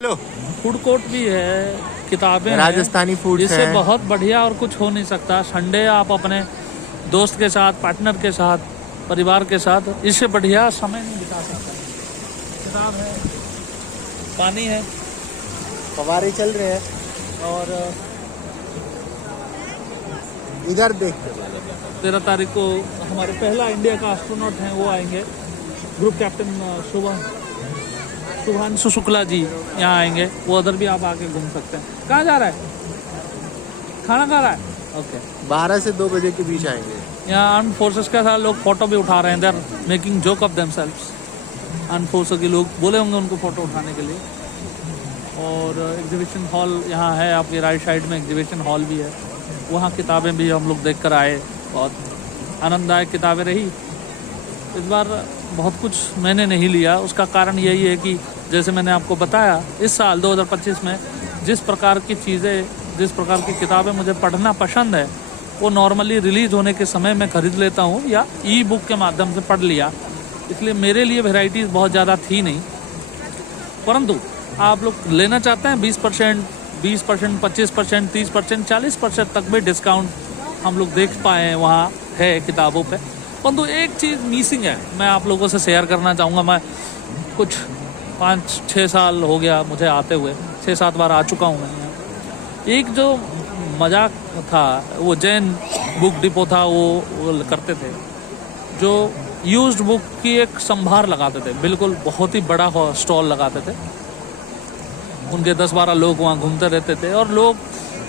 लो food court भी है, किताबें राजस्थानी फूड इससे है। बहुत बढ़िया और कुछ हो नहीं सकता। संडे आप अपने दोस्त के साथ, पार्टनर के साथ, परिवार के साथ, इससे बढ़िया समय नहीं बिता सकता। किताब है, पानी है फवारे चल रहे हैं और इधर देखते 13 तारीख को हमारे पहला इंडिया का एस्ट्रोनॉट हैं, वो आएंगे। ग्रुप कैप्टन शुभांशु शुक्ला जी यहाँ आएंगे। वो उधर भी आप आके घूम सकते हैं। कहाँ जा रहा है? खाना खा रहा है? ओके। 12 से 2 बजे के बीच आएंगे। यहाँ आर्म फोर्सेस के साथ लोग फोटो भी उठा रहे हैं। They are making joke of themselves. Arm forces के लोग बोले होंगे उनको फोटो उठाने के लिए। और एग्जीबिशन हॉल यहाँ है, आपके राइट साइड में एग्जीबिशन हॉल भी है। वहाँ किताबें भी हम लोग देख कर आए, बहुत आनंददायक किताबें रही। इस बार बहुत कुछ मैंने नहीं लिया, उसका कारण यही है कि जैसे मैंने आपको बताया, इस साल 2025 में जिस प्रकार की चीज़ें, जिस प्रकार की किताबें मुझे पढ़ना पसंद है, वो नॉर्मली रिलीज़ होने के समय मैं खरीद लेता हूँ या ई बुक के माध्यम से पढ़ लिया। इसलिए मेरे लिए वैरायटीज़ बहुत ज़्यादा थी नहीं। परंतु आप लोग लेना चाहते हैं 20%, 20%, 25%, 30%, 40% तक भी डिस्काउंट हम लोग देख पाए हैं, वहाँ है किताबों पे। परंतु एक चीज़ मिसिंग है, मैं आप लोगों से शेयर करना चाहूँगा। मैं कुछ 5-6 साल हो गया मुझे आते हुए, 6-7 बार आ चुका हूँ मैं यहाँ। एक जो मजाक था, वो जैन बुक डिपो था, वो करते थे, जो यूज्ड बुक की एक संभार लगाते थे। बिल्कुल बहुत ही बड़ा स्टॉल लगाते थे। उनके 10-12 लोग वहाँ घूमते रहते थे और लोग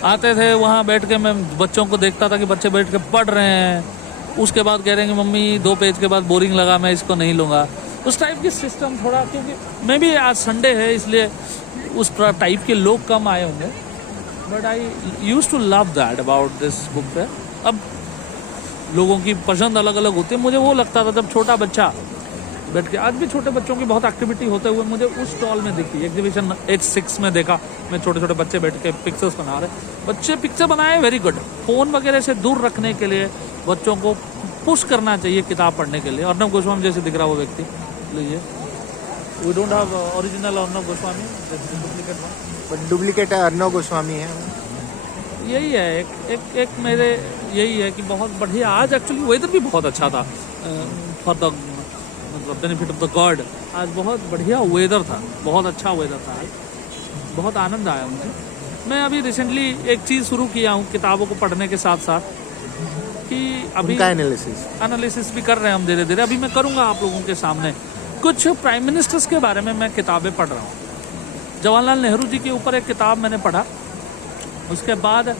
आते थे वहाँ बैठ के। मैं बच्चों को देखता था कि बच्चे बैठ के पढ़ रहे हैं। उसके बाद कह रहे हैं कि मम्मी 2 पेज के बाद बोरिंग लगा, मैं इसको नहीं लूँगा। उस टाइप की सिस्टम थोड़ा, क्योंकि मैं भी आज संडे है इसलिए उस टाइप के लोग कम आए होंगे। But I use to love that about this book fair. अब लोगों की पसंद अलग अलग होती है। मुझे वो लगता था जब छोटा बच्चा बैठ के, आज भी छोटे बच्चों की बहुत एक्टिविटी होते हुए मुझे उस स्टॉल में दिखी। एग्जीबिशन H6 में देखा मैं, छोटे छोटे बच्चे बैठ के पिक्चर्स बना रहे। बच्चे पिक्चर बनाए, वेरी गुड। फ़ोन वगैरह से दूर रखने के लिए बच्चों को पुश करना चाहिए किताब पढ़ने के लिए। अर्नब गोस्वामी जैसे दिख रहा वो व्यक्ति, लीजिए। We don't have original Arnab Goswami, duplicate one. But duplicate Arnab Goswami है। यही है एक मेरे, यही है कि बहुत बढ़िया। आज एक्चुअली वेदर भी बहुत अच्छा था, for the benefit of the God. आज बहुत बढ़िया वेदर था, बहुत अच्छा वेदर था आज। बहुत आनंद आया मुझे। मैं अभी रिसेंटली एक चीज़ शुरू किया हूँ किताबों को पढ़ने के साथ साथ, कि अभी एनालिसिस भी कर रहे हैं हम धीरे धीरे। अभी मैं करूँगा आप लोगों के सामने। कुछ प्राइम मिनिस्टर्स के बारे में मैं किताबें पढ़ रहा हूँ। जवाहरलाल नेहरू जी के ऊपर एक किताब मैंने पढ़ा, उसके बाद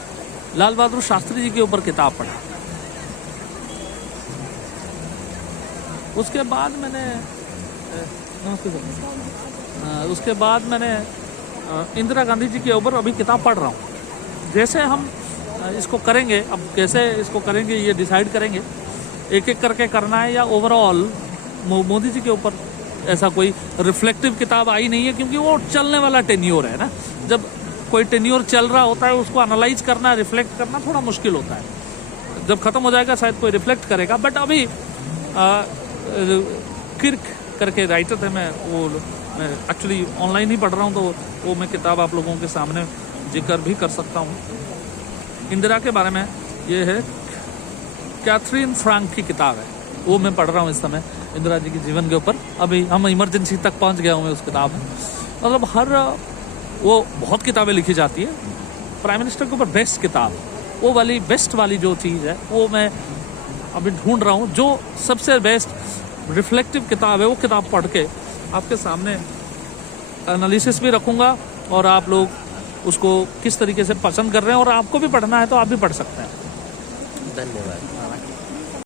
लाल बहादुर शास्त्री जी के ऊपर किताब पढ़ा, उसके बाद मैंने उसके बाद मैंने इंदिरा गांधी जी के ऊपर अभी किताब पढ़ रहा हूँ। जैसे हम इसको करेंगे, अब कैसे इसको करेंगे ये डिसाइड करेंगे, एक एक करके करना है या ओवरऑल। मोदी जी के ऊपर ऐसा कोई रिफ्लेक्टिव किताब आई नहीं है, क्योंकि वो चलने वाला टेन्योर है ना। जब कोई टेन्योर चल रहा होता है, उसको एनालाइज करना, रिफ्लेक्ट करना थोड़ा मुश्किल होता है। जब खत्म हो जाएगा शायद कोई रिफ्लेक्ट करेगा। बट अभी किर्क करके राइटर थे, मैं एक्चुअली ऑनलाइन ही पढ़ रहा हूँ, तो वो मैं किताब आप लोगों के सामने जिक्र भी कर सकता हूँ। इंदिरा के बारे में ये है, कैथरीन फ्रैंक की किताब है, वो मैं पढ़ रहा हूँ इस समय, इंदिरा जी के जीवन के ऊपर। अभी हम इमरजेंसी तक पहुँच गया हूँ मैं उस किताब में। मतलब वो बहुत किताबें लिखी जाती है प्राइम मिनिस्टर के ऊपर। बेस्ट किताब, वो वाली बेस्ट वाली जो चीज़ है, वो मैं अभी ढूंढ रहा हूँ। जो सबसे बेस्ट रिफ्लेक्टिव किताब है, वो किताब पढ़ के आपके सामने एनालिसिस भी रखूँगा, और आप लोग उसको किस तरीके से पसंद कर रहे हैं, और आपको भी पढ़ना है तो आप भी पढ़ सकते हैं। धन्यवाद।